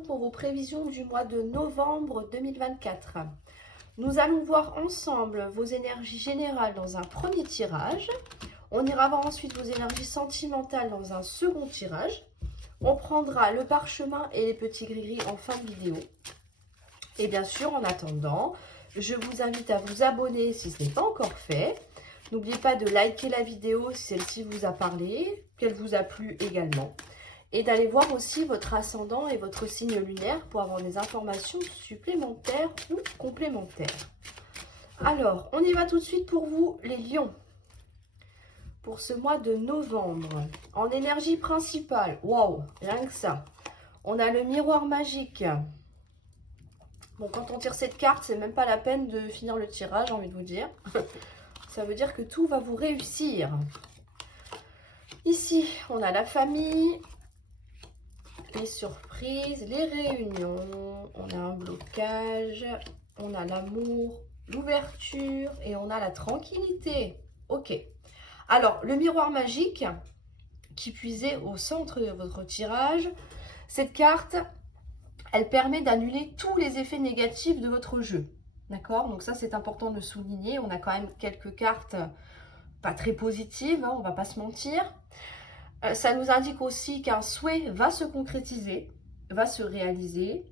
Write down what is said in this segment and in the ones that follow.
donc pour vos prévisions du mois de novembre 2024. Nous allons voir ensemble vos énergies générales dans un premier tirage. On ira voir ensuite vos énergies sentimentales dans un second tirage. On prendra le parchemin et les petits gris-gris en fin de vidéo. Et bien sûr, en attendant, je vous invite à vous abonner si ce n'est pas encore fait. N'oubliez pas de liker la vidéo si celle-ci vous a parlé, qu'elle vous a plu également. Et d'aller voir aussi votre ascendant et votre signe lunaire pour avoir des informations supplémentaires ou complémentaires. Alors, on y va tout de suite pour vous, les lions. Pour ce mois de novembre, en énergie principale, waouh, rien que ça. On a le miroir magique. Bon, quand on tire cette carte, c'est même pas la peine de finir le tirage, j'ai envie de vous dire. Ça veut dire que tout va vous réussir. Ici, on a la famille, les surprises, les réunions, on a un blocage, on a l'amour, l'ouverture et on a la tranquillité. Ok. Alors, le miroir magique qui puisait au centre de votre tirage, cette carte, elle permet d'annuler tous les effets négatifs de votre jeu. D'accord? Donc ça, c'est important de le souligner. On a quand même quelques cartes pas très positives, hein, on va pas se mentir. Ça nous indique aussi qu'un souhait va se concrétiser, va se réaliser,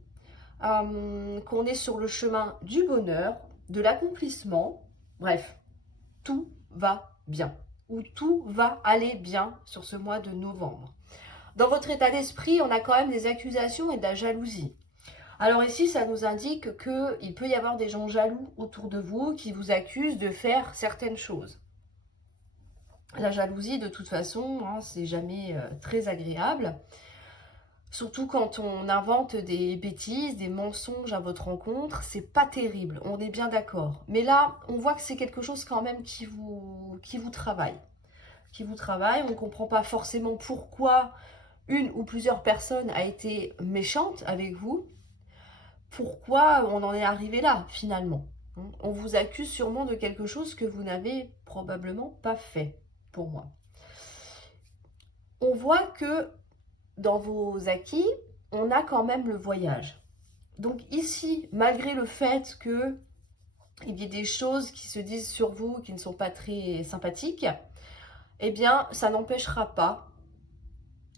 qu'on est sur le chemin du bonheur, de l'accomplissement. Bref, tout va bien, ou tout va aller bien sur ce mois de novembre. Dans votre état d'esprit, on a quand même des accusations et de la jalousie. Alors ici, ça nous indique qu'il peut y avoir des gens jaloux autour de vous qui vous accusent de faire certaines choses. La jalousie, de toute façon, hein, c'est jamais très agréable. Surtout quand on invente des bêtises, des mensonges à votre rencontre, c'est pas terrible, on est bien d'accord. Mais là, on voit que c'est quelque chose quand même qui vous travaille. Qui vous travaille, on ne comprend pas forcément pourquoi une ou plusieurs personnes a été méchante avec vous. Pourquoi on en est arrivé là, finalement. On vous accuse sûrement de quelque chose que vous n'avez probablement pas fait, pour moi. On voit que dans vos acquis, on a quand même le voyage. Donc ici, malgré le fait que il y ait des choses qui se disent sur vous qui ne sont pas très sympathiques, eh bien, ça n'empêchera pas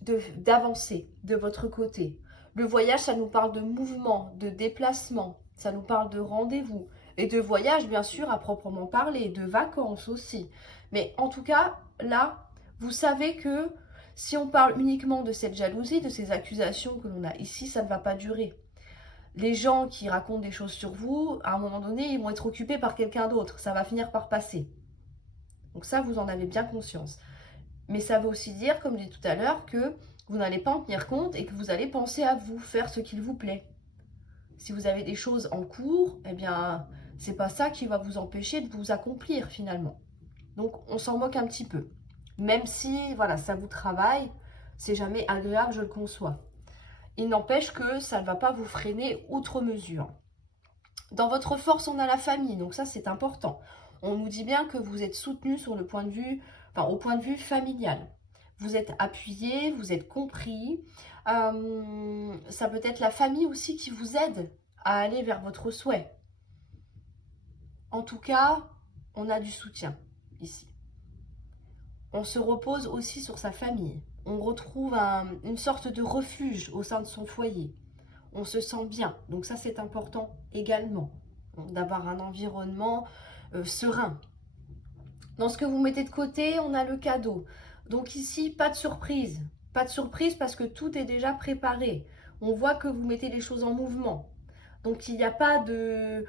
d'avancer de votre côté. Le voyage, ça nous parle de mouvement, de déplacement, ça nous parle de rendez-vous et de voyage, bien sûr, à proprement parler, de vacances aussi. Mais en tout cas, là, vous savez que si on parle uniquement de cette jalousie, de ces accusations que l'on a ici, ça ne va pas durer. Les gens qui racontent des choses sur vous, à un moment donné, ils vont être occupés par quelqu'un d'autre. Ça va finir par passer. Donc ça, vous en avez bien conscience. Mais ça veut aussi dire, comme je disais tout à l'heure, que vous n'allez pas en tenir compte et que vous allez penser à vous, faire ce qu'il vous plaît. Si vous avez des choses en cours, eh bien, c'est pas ça qui va vous empêcher de vous accomplir finalement. Donc, on s'en moque un petit peu. Même si, voilà, ça vous travaille, c'est jamais agréable, je le conçois. Il n'empêche que ça ne va pas vous freiner outre mesure. Dans votre force, on a la famille, donc ça, c'est important. On nous dit bien que vous êtes soutenu sur le point de vue, enfin, au point de vue familial. Vous êtes appuyé, vous êtes compris. Ça peut être la famille aussi qui vous aide à aller vers votre souhait. En tout cas, on a du soutien ici. On se repose aussi sur sa famille. On retrouve une sorte de refuge au sein de son foyer. On se sent bien. Donc ça, c'est important également, d'avoir un environnement serein. Dans ce que vous mettez de côté, on a le cadeau. Donc ici, pas de surprise. Pas de surprise parce que tout est déjà préparé. On voit que vous mettez les choses en mouvement. Donc il n'y a pas de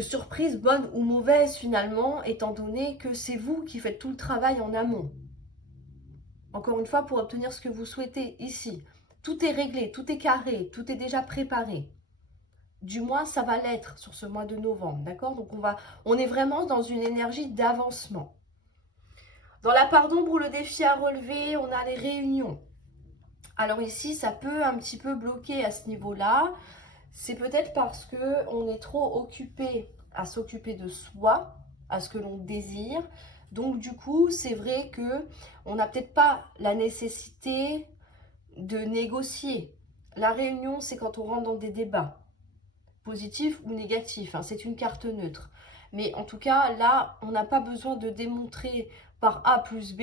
surprise bonne ou mauvaise finalement, étant donné que c'est vous qui faites tout le travail en amont. Encore une fois, pour obtenir ce que vous souhaitez ici. Tout est réglé, tout est carré, tout est déjà préparé. Du moins, ça va l'être sur ce mois de novembre, d'accord? Donc, on est vraiment dans une énergie d'avancement. Dans la part d'ombre ou le défi à relever, on a les réunions. Alors ici, ça peut un petit peu bloquer à ce niveau-là. C'est peut-être parce qu'on est trop occupé à s'occuper de soi, à ce que l'on désire. Donc, du coup, c'est vrai qu'on n'a peut-être pas la nécessité de négocier. La réunion, c'est quand on rentre dans des débats, positifs ou négatifs, hein, c'est une carte neutre. Mais en tout cas, là, on n'a pas besoin de démontrer par A plus B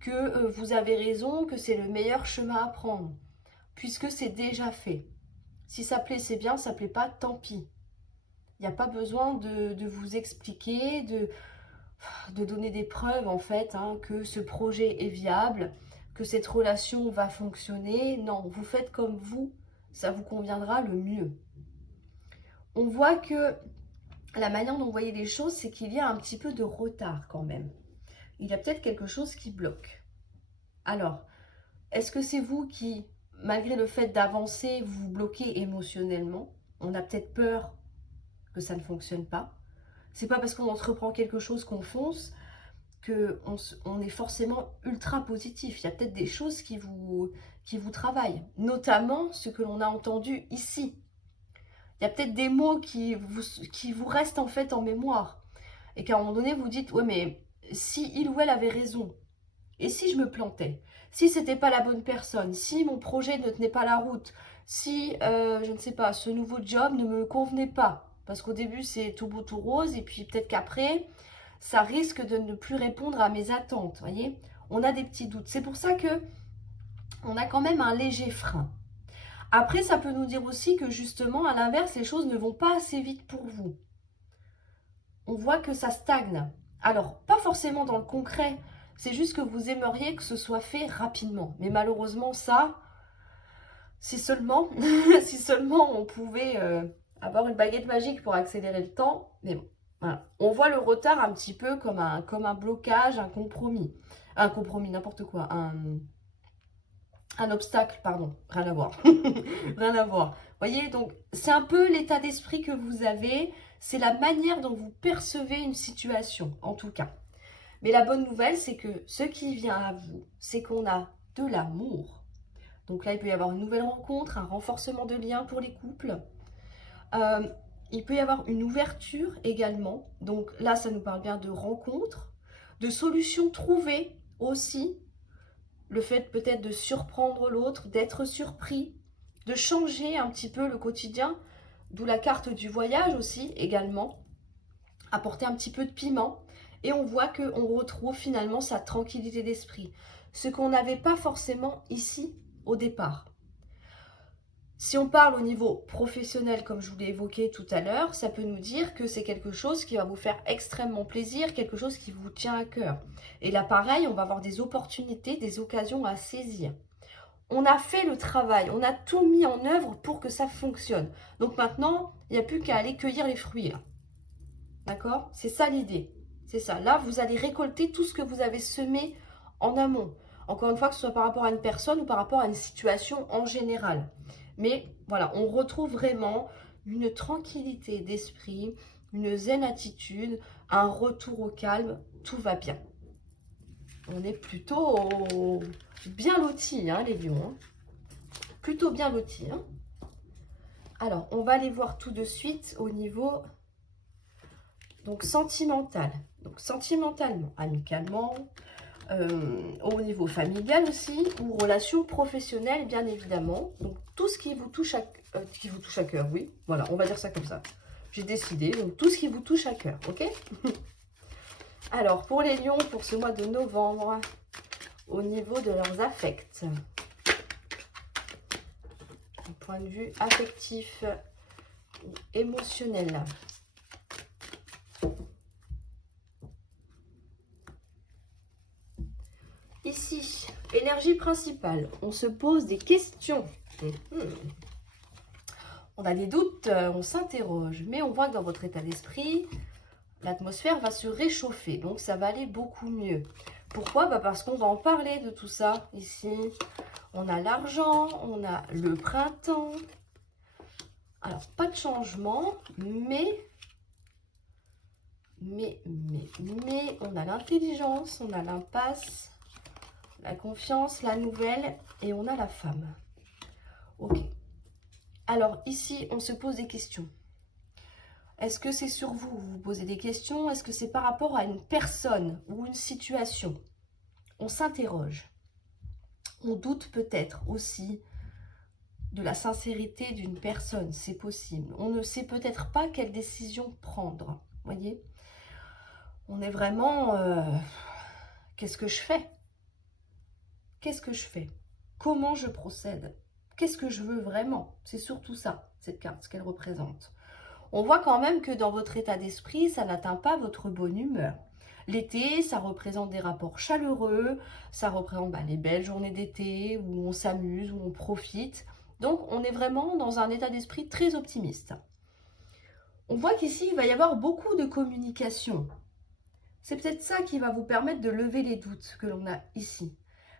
que vous avez raison, que c'est le meilleur chemin à prendre, puisque c'est déjà fait. Si ça plaît, c'est bien, ça plaît pas, tant pis. Il n'y a pas besoin de vous expliquer, de donner des preuves en fait, hein, que ce projet est viable, que cette relation va fonctionner. Non, vous faites comme vous, ça vous conviendra le mieux. On voit que la manière dont vous voyez les choses, c'est qu'il y a un petit peu de retard quand même. Il y a peut-être quelque chose qui bloque. Alors, est-ce que c'est vous qui, malgré le fait d'avancer, vous vous bloquez émotionnellement? On a peut-être peur que ça ne fonctionne pas. C'est pas parce qu'on entreprend quelque chose qu'on fonce qu'on est forcément ultra positif. Il y a peut-être des choses qui vous travaillent, notamment ce que l'on a entendu ici. Il y a peut-être des mots qui vous restent en fait en mémoire. Et qu'à un moment donné, vous dites, ouais, mais si il ou elle avait raison, et si je me plantais, si c'était pas la bonne personne, si mon projet ne tenait pas la route, si, je ne sais pas, ce nouveau job ne me convenait pas, parce qu'au début c'est tout beau tout rose, et puis peut-être qu'après, ça risque de ne plus répondre à mes attentes, voyez. On a des petits doutes. C'est pour ça que on a quand même un léger frein. Après, ça peut nous dire aussi que justement, à l'inverse, les choses ne vont pas assez vite pour vous. On voit que ça stagne. Alors, pas forcément dans le concret, c'est juste que vous aimeriez que ce soit fait rapidement. Mais malheureusement, ça, si seulement, si seulement on pouvait avoir une baguette magique pour accélérer le temps. Mais bon, voilà. On voit le retard un petit peu comme un blocage, un compromis. Un compromis, n'importe quoi. Un obstacle, pardon. Rien à voir. Rien à voir. Voyez, donc c'est un peu l'état d'esprit que vous avez. C'est la manière dont vous percevez une situation, en tout cas. Mais la bonne nouvelle, c'est que ce qui vient à vous, c'est qu'on a de l'amour. Donc là, il peut y avoir une nouvelle rencontre, un renforcement de liens pour les couples. Il peut y avoir une ouverture également. Donc là, ça nous parle bien de rencontres, de solutions trouvées aussi. Le fait peut-être de surprendre l'autre, d'être surpris, de changer un petit peu le quotidien. D'où la carte du voyage aussi également. Apporter un petit peu de piment. Et on voit qu'on retrouve finalement sa tranquillité d'esprit. Ce qu'on n'avait pas forcément ici au départ. Si on parle au niveau professionnel, comme je vous l'ai évoqué tout à l'heure, ça peut nous dire que c'est quelque chose qui va vous faire extrêmement plaisir, quelque chose qui vous tient à cœur. Et là, pareil, on va avoir des opportunités, des occasions à saisir. On a fait le travail, on a tout mis en œuvre pour que ça fonctionne. Donc maintenant, il n'y a plus qu'à aller cueillir les fruits. D'accord? C'est ça l'idée. C'est ça. Là, vous allez récolter tout ce que vous avez semé en amont. Encore une fois, que ce soit par rapport à une personne ou par rapport à une situation en général. Mais voilà, on retrouve vraiment une tranquillité d'esprit, une zen attitude, un retour au calme. Tout va bien. On est plutôt bien lotis, hein, les lions. Hein. Plutôt bien lotis. Hein. Alors, on va aller voir tout de suite au niveau donc sentimental. Donc sentimentalement, amicalement, au niveau familial aussi, ou relations professionnelles, bien évidemment. Donc tout ce qui vous touche à cœur, oui. Voilà, on va dire ça comme ça. J'ai décidé, donc tout ce qui vous touche à cœur, ok? Alors, pour les lions, pour ce mois de novembre, au niveau de leurs affects, du point de vue affectif, émotionnel. Ici, énergie principale, on se pose des questions. On a des doutes, on s'interroge, mais on voit que dans votre état d'esprit, l'atmosphère va se réchauffer, donc ça va aller beaucoup mieux. Pourquoi? Parce qu'on va en parler de tout ça ici. On a l'argent, on a le printemps. Alors, pas de changement, mais on a l'intelligence, on a l'impasse, la confiance, la nouvelle, et on a la femme. Ok. Alors, ici, on se pose des questions. Est-ce que c'est sur vous? Vous vous posez des questions? Est-ce que c'est par rapport à une personne ou une situation? On s'interroge. On doute peut-être aussi de la sincérité d'une personne, c'est possible. On ne sait peut-être pas quelle décision prendre, voyez. On est vraiment... qu'est-ce que je fais? Qu'est-ce que je fais? Comment je procède? Qu'est-ce que je veux vraiment? C'est surtout ça, cette carte, ce qu'elle représente. On voit quand même que dans votre état d'esprit, ça n'atteint pas votre bonne humeur. L'été, ça représente des rapports chaleureux, ça représente les belles journées d'été où on s'amuse, où on profite. Donc, on est vraiment dans un état d'esprit très optimiste. On voit qu'ici, il va y avoir beaucoup de communication. C'est peut-être ça qui va vous permettre de lever les doutes que l'on a ici.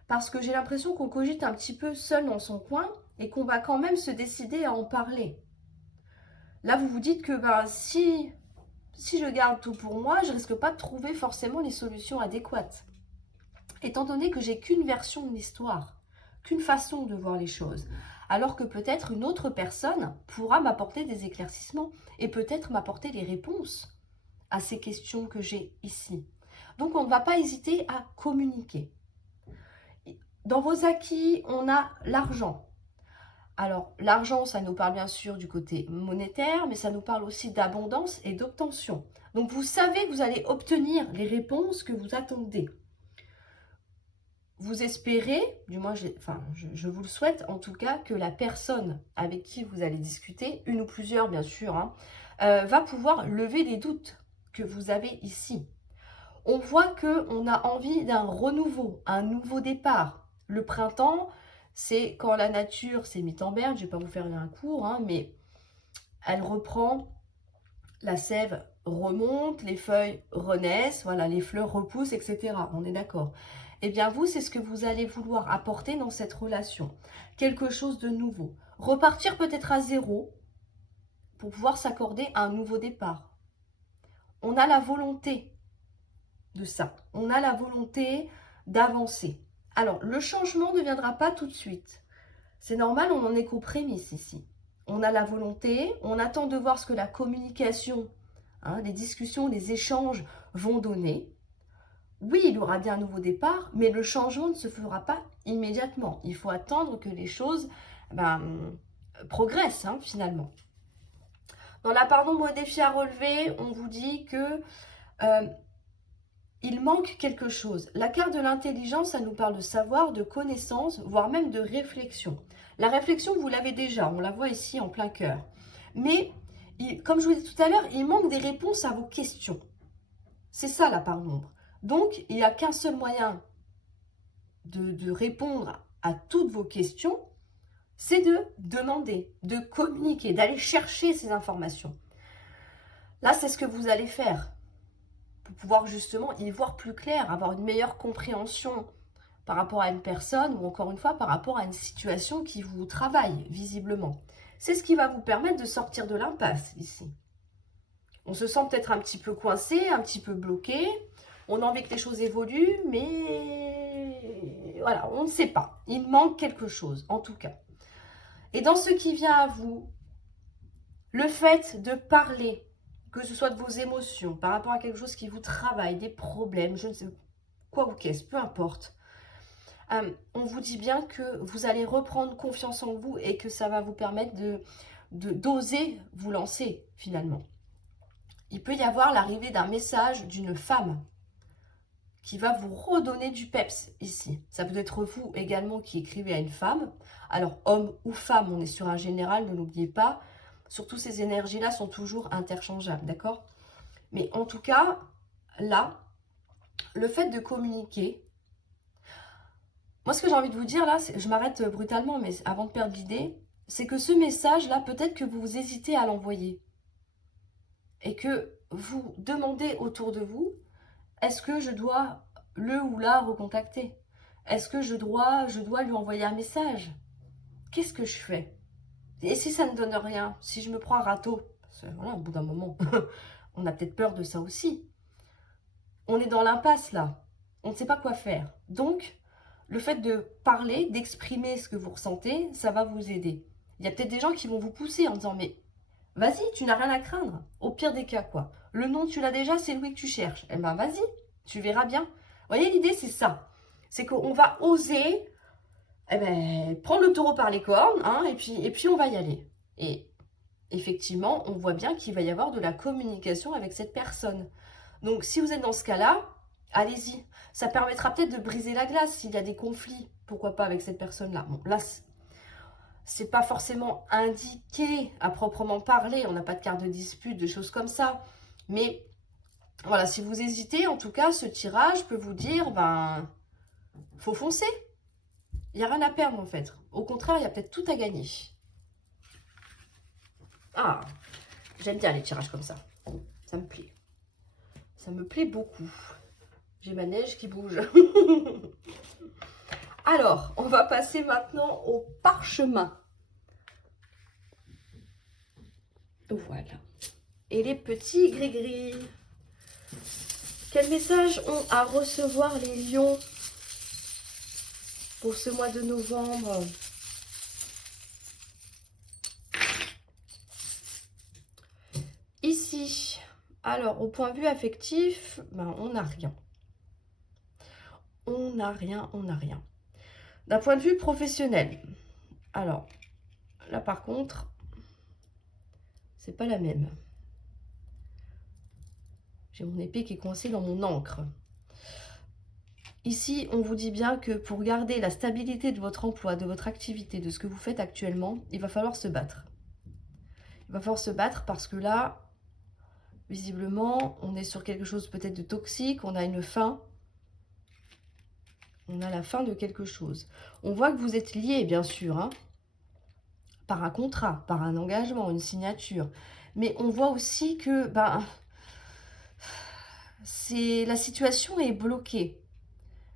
Parce que j'ai l'impression qu'on cogite un petit peu seul dans son coin et qu'on va quand même se décider à en parler. Là, vous vous dites que si je garde tout pour moi, je ne risque pas de trouver forcément les solutions adéquates. Étant donné que j'ai qu'une version de l'histoire, qu'une façon de voir les choses, alors que peut-être une autre personne pourra m'apporter des éclaircissements et peut-être m'apporter les réponses à ces questions que j'ai ici. Donc, on ne va pas hésiter à communiquer. Dans vos acquis, on a l'argent. Alors, l'argent, ça nous parle bien sûr du côté monétaire, mais ça nous parle aussi d'abondance et d'obtention. Donc, vous savez que vous allez obtenir les réponses que vous attendez. Vous espérez, du moins, je vous le souhaite en tout cas, que la personne avec qui vous allez discuter, une ou plusieurs bien sûr, va pouvoir lever les doutes que vous avez ici. On voit qu'on a envie d'un renouveau, un nouveau départ. Le printemps, c'est quand la nature s'est mise en berne, je ne vais pas vous faire un cours, mais elle reprend, la sève remonte, les feuilles renaissent, voilà, les fleurs repoussent, etc. On est d'accord. Eh bien, vous, c'est ce que vous allez vouloir apporter dans cette relation. Quelque chose de nouveau. Repartir peut-être à zéro pour pouvoir s'accorder un nouveau départ. On a la volonté de ça. On a la volonté d'avancer. Alors, le changement ne viendra pas tout de suite. C'est normal, on n'en est qu'aux prémices ici. On a la volonté, on attend de voir ce que la communication, les discussions, les échanges vont donner. Oui, il y aura bien un nouveau départ, mais le changement ne se fera pas immédiatement. Il faut attendre que les choses progressent finalement. Dans la part nombre défi à relever, on vous dit que il manque quelque chose. La carte de l'intelligence, ça nous parle de savoir, de connaissance, voire même de réflexion. La réflexion, vous l'avez déjà, on la voit ici en plein cœur. Mais, comme je vous l'ai dit tout à l'heure, il manque des réponses à vos questions. C'est ça la part nombre. Donc, il n'y a qu'un seul moyen de répondre à toutes vos questions, c'est de demander, de communiquer, d'aller chercher ces informations. Là, c'est ce que vous allez faire pour pouvoir justement y voir plus clair, avoir une meilleure compréhension par rapport à une personne ou encore une fois par rapport à une situation qui vous travaille visiblement. C'est ce qui va vous permettre de sortir de l'impasse ici. On se sent peut-être un petit peu coincé, un petit peu bloqué. On a envie que les choses évoluent, mais voilà, on ne sait pas. Il manque quelque chose, en tout cas. Et dans ce qui vient à vous, le fait de parler, que ce soit de vos émotions, par rapport à quelque chose qui vous travaille, des problèmes, je ne sais quoi ou qu'est-ce, peu importe. On vous dit bien que vous allez reprendre confiance en vous et que ça va vous permettre d'oser vous lancer finalement. Il peut y avoir l'arrivée d'un message d'une femme qui va vous redonner du peps ici. Ça peut être vous également qui écrivez à une femme. Alors, homme ou femme, on est sur un général, ne l'oubliez pas. Surtout, ces énergies-là sont toujours interchangeables, d'accord? Mais en tout cas, là, le fait de communiquer, moi, ce que j'ai envie de vous dire, là, je m'arrête brutalement, mais avant de perdre l'idée, c'est que ce message-là, peut-être que vous hésitez à l'envoyer. Et que vous demandez autour de vous, est-ce que je dois le ou la recontacter? Est-ce que je dois lui envoyer un message? Qu'est-ce que je fais? Et si ça ne donne rien? Si je me prends un râteau? Parce que, voilà, au bout d'un moment, on a peut-être peur de ça aussi. On est dans l'impasse là. On ne sait pas quoi faire. Donc, le fait de parler, d'exprimer ce que vous ressentez, ça va vous aider. Il y a peut-être des gens qui vont vous pousser en disant, mais vas-y, tu n'as rien à craindre. Au pire des cas, quoi. Le nom, tu l'as déjà, c'est Louis que tu cherches. Eh ben, vas-y, tu verras bien. Vous voyez, l'idée, c'est ça. C'est qu'on va oser eh ben, prendre le taureau par les cornes, hein, et puis on va y aller. Et effectivement, on voit bien qu'il va y avoir de la communication avec cette personne. Donc, si vous êtes dans ce cas-là, allez-y. Ça permettra peut-être de briser la glace s'il y a des conflits. Pourquoi pas avec cette personne-là. Bon, là, c'est pas forcément indiqué à proprement parler. On n'a pas de carte de dispute, de choses comme ça. Mais voilà, si vous hésitez, en tout cas, ce tirage peut vous dire, ben, faut foncer. Il n'y a rien à perdre en fait. Au contraire, il y a peut-être tout à gagner. Ah, j'aime bien les tirages comme ça. Ça me plaît. Ça me plaît beaucoup. J'ai ma neige qui bouge. Alors, on va passer maintenant au parchemin. Voilà. Et les petits gris-gris. Quel message ont à recevoir les lions pour ce mois de novembre? Ici, alors au point de vue affectif, ben, on n'a rien. On n'a rien, on n'a rien. D'un point de vue professionnel, alors là par contre, c'est pas la même. J'ai mon épée qui est coincée dans mon encre. Ici, on vous dit bien que pour garder la stabilité de votre emploi, de votre activité, de ce que vous faites actuellement, il va falloir se battre. Il va falloir se battre parce que là, visiblement, on est sur quelque chose peut-être de toxique, on a une fin. On a la fin de quelque chose. On voit que vous êtes liés, bien sûr, hein, par un contrat, par un engagement, une signature. Mais on voit aussi que ben, la situation est bloquée.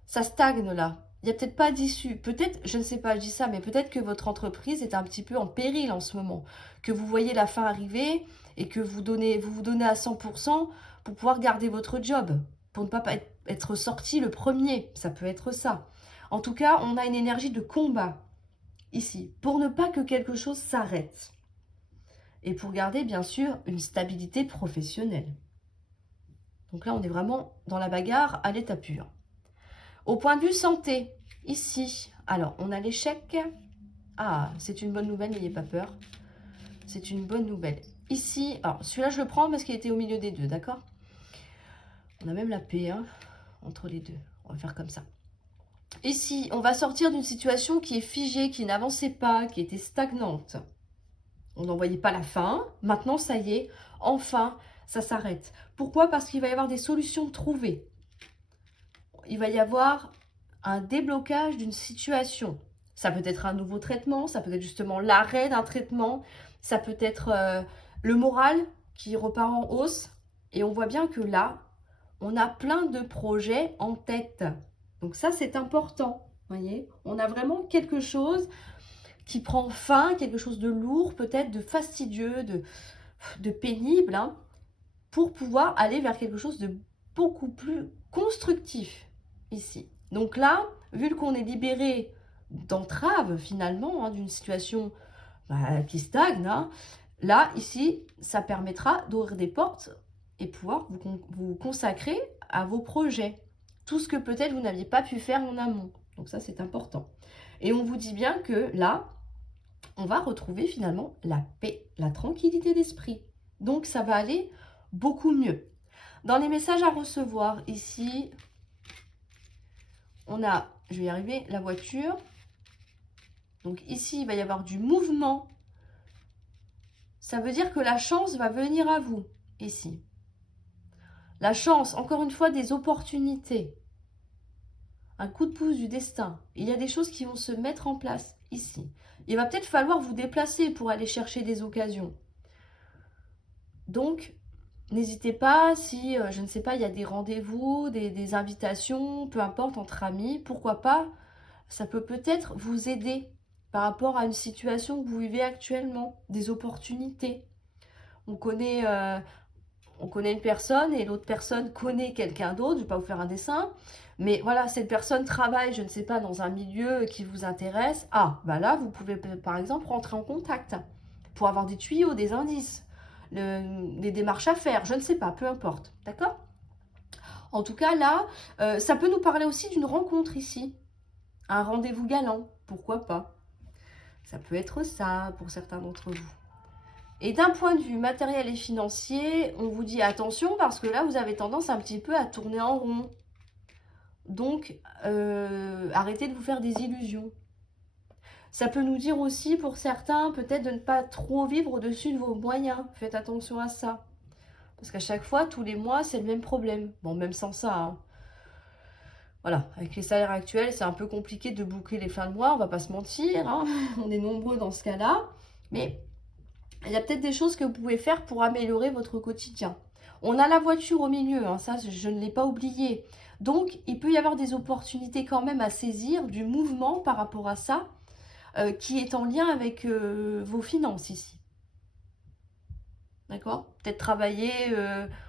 Ça stagne là. Il n'y a peut-être pas d'issue. Peut-être, je ne sais pas, je dis ça, mais peut-être que votre entreprise est un petit peu en péril en ce moment. Que vous voyez la fin arriver et que vous vous donnez à 100% pour pouvoir garder votre job. Pour ne pas être sorti le premier. Ça peut être ça. En tout cas, on a une énergie de combat ici. Pour ne pas que quelque chose s'arrête. Et pour garder, bien sûr, une stabilité professionnelle. Donc là, on est vraiment dans la bagarre à l'état pur. Au point de vue santé, ici, alors, on a l'échec. Ah, c'est une bonne nouvelle, n'ayez pas peur. C'est une bonne nouvelle. Ici, alors, celui-là, je le prends parce qu'il était au milieu des deux, d'accord? On a même la paix, hein, entre les deux. On va faire comme ça. Ici, on va sortir d'une situation qui est figée, qui n'avançait pas, qui était stagnante. On n'en voyait pas la fin. Maintenant, ça y est, enfin, ça s'arrête. Pourquoi? Parce qu'il va y avoir des solutions trouvées. Il va y avoir un déblocage d'une situation. Ça peut être un nouveau traitement, ça peut être justement l'arrêt d'un traitement, ça peut être le moral qui repart en hausse. Et on voit bien que là, on a plein de projets en tête. Donc ça, c'est important. Voyez, on a vraiment quelque chose qui prend fin, quelque chose de lourd, peut-être de fastidieux, de pénible, hein, pour pouvoir aller vers quelque chose de beaucoup plus constructif ici. Donc là, vu qu'on est libéré d'entrave finalement, hein, d'une situation qui stagne, hein, là, ici, ça permettra d'ouvrir des portes et pouvoir vous consacrer à vos projets. Tout ce que peut-être vous n'aviez pas pu faire en amont. Donc ça, c'est important. Et on vous dit bien que là, on va retrouver finalement la paix, la tranquillité d'esprit. Donc ça va aller beaucoup mieux. Dans les messages à recevoir, ici, on a, je vais y arriver, la voiture. Donc ici, il va y avoir du mouvement. Ça veut dire que la chance va venir à vous, ici. La chance, encore une fois, des opportunités. Un coup de pouce du destin. Il y a des choses qui vont se mettre en place ici. Il va peut-être falloir vous déplacer pour aller chercher des occasions. Donc, n'hésitez pas, si, je ne sais pas, il y a des rendez-vous, des invitations, peu importe, entre amis, pourquoi pas, ça peut peut-être vous aider par rapport à une situation que vous vivez actuellement, des opportunités. On connaît une personne et l'autre personne connaît quelqu'un d'autre, je ne vais pas vous faire un dessin, mais voilà, cette personne travaille, je ne sais pas, dans un milieu qui vous intéresse. Ah, bah là, vous pouvez par exemple rentrer en contact pour avoir des tuyaux, des indices, des démarches à faire, je ne sais pas, peu importe, d'accord? En tout cas, là, ça peut nous parler aussi d'une rencontre ici. Un rendez-vous galant, pourquoi pas? Ça peut être ça pour certains d'entre vous. Et d'un point de vue matériel et financier, on vous dit attention parce que là, vous avez tendance un petit peu à tourner en rond. Donc, arrêtez de vous faire des illusions. Ça peut nous dire aussi pour certains peut-être de ne pas trop vivre au-dessus de vos moyens. Faites attention à ça. Parce qu'à chaque fois, tous les mois, c'est le même problème. Bon, même sans ça, hein. Voilà, avec les salaires actuels, c'est un peu compliqué de boucler les fins de mois, on va pas se mentir, hein. On est nombreux dans ce cas-là. Mais il y a peut-être des choses que vous pouvez faire pour améliorer votre quotidien. On a la voiture au milieu, hein, ça je ne l'ai pas oublié. Donc il peut y avoir des opportunités quand même à saisir, du mouvement par rapport à ça, qui est en lien avec vos finances ici. D'accord? Peut-être travailler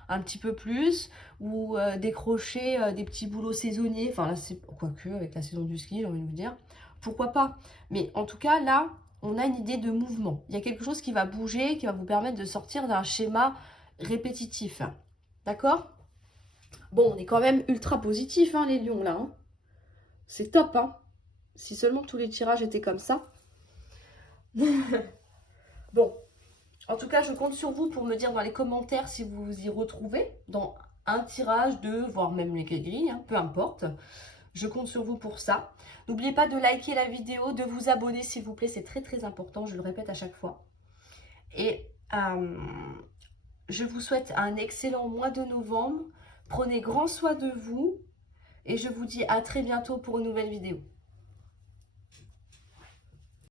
un petit peu plus ou décrocher des petits boulots saisonniers. Enfin là, c'est quoique avec la saison du ski, j'ai envie de vous dire. Pourquoi pas? Mais en tout cas, là, on a une idée de mouvement. Il y a quelque chose qui va bouger, qui va vous permettre de sortir d'un schéma répétitif. D'accord? Bon, on est quand même ultra positif, hein, les lions, là, hein. C'est top, hein. Si seulement tous les tirages étaient comme ça. Bon, en tout cas, je compte sur vous pour me dire dans les commentaires si vous vous y retrouvez dans un tirage, deux, voire même les grilles, hein, peu importe. Je compte sur vous pour ça. N'oubliez pas de liker la vidéo, de vous abonner s'il vous plaît, c'est très très important, je le répète à chaque fois. Et je vous souhaite un excellent mois de novembre. Prenez grand soin de vous et je vous dis à très bientôt pour une nouvelle vidéo.